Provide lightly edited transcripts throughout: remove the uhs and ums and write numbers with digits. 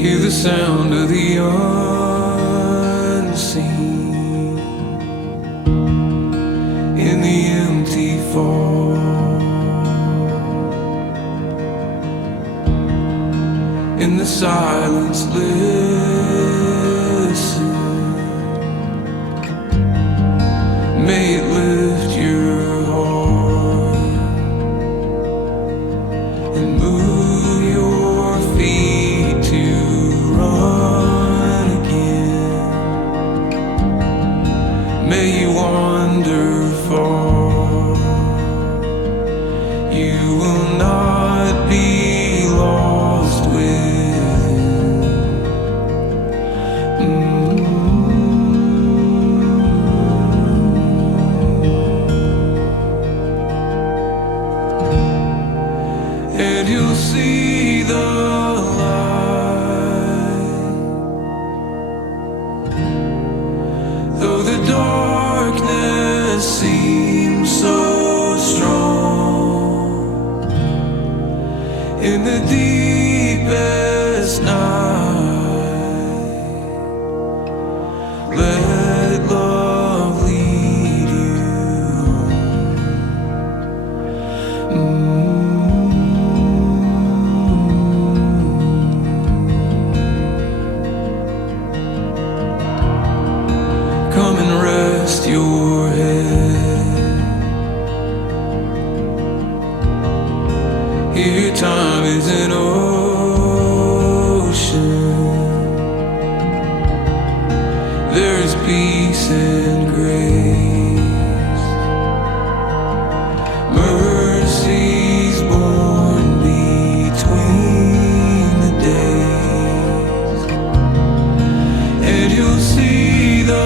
Hear the sound of the unseen in the empty fall. In the silence, listen. May it lift your heart and move your feet to run again. May you wander far. You will not be lost within. And you'll see the light, though the darkness seems so strong. In the deepest night, let love lead you home. Come and rest your head. Here time is an ocean. There is peace and grace. Mercy's born between the days. And you'll see the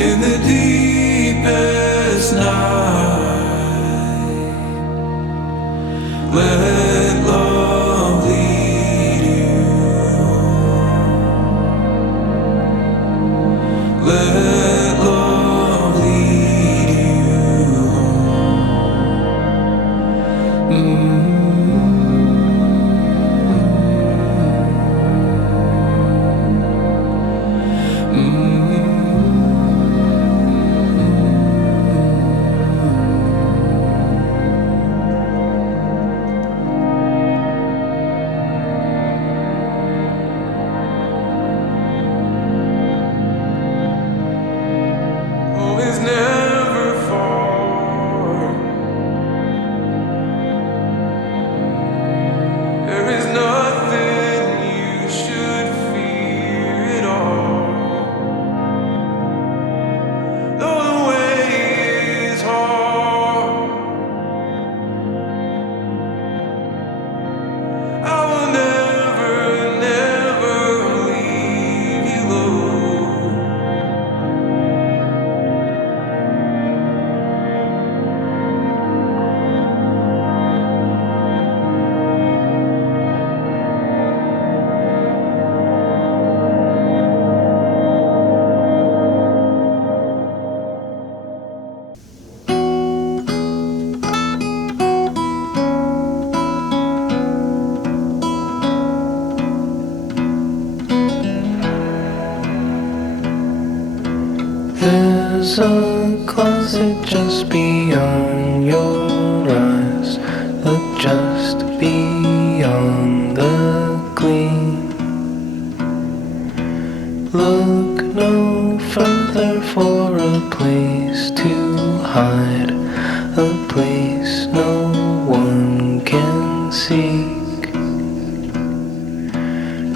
in the deepest night, let love lead you home. Let love lead you home. There's a closet just beyond your eyes. Look just beyond the gleam. Look no further for a place to hide, a place no one can seek.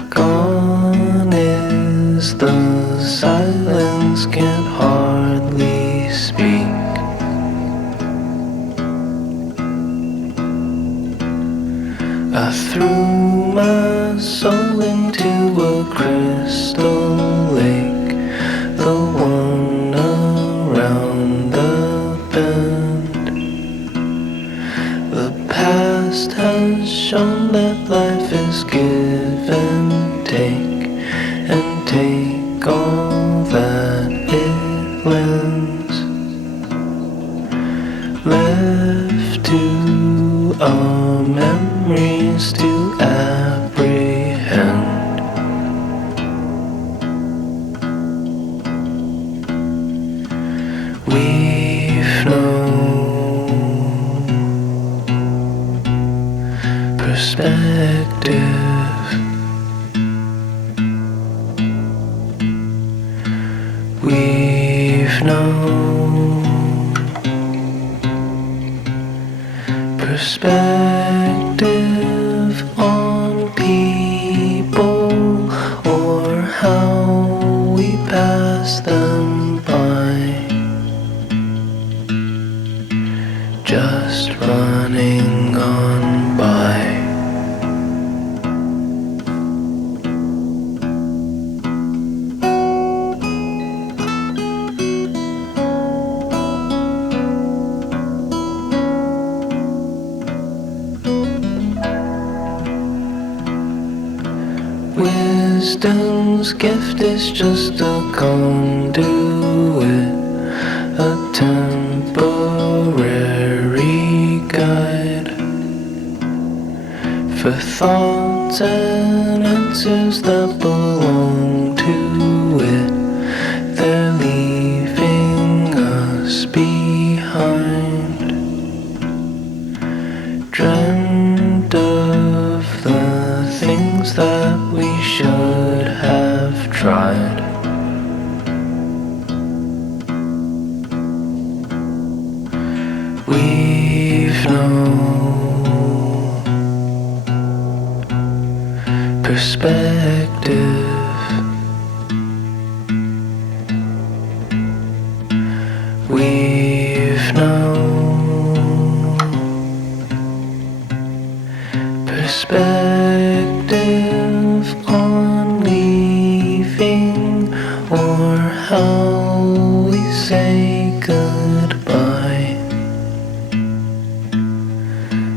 Gone is the silence can hardly speak. I threw my soul into a crystal lake, the one around the bend. The past has shown that life is give and take all that it lends. Left to our memories to apprehend. We've no perspective. We've no perspective on people or how we pass them by. Just running on by. Wisdom's gift is just a conduit, a temporary guide for thoughts and answers that belong to it. They're leaving us behind. Dreamt of the things that we should have tried. We've no perspective. We've no perspective on leaving or how we say goodbye.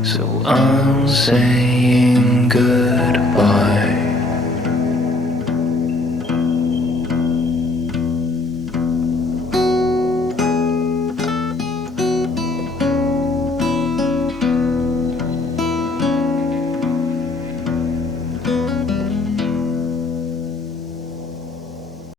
So I'm saying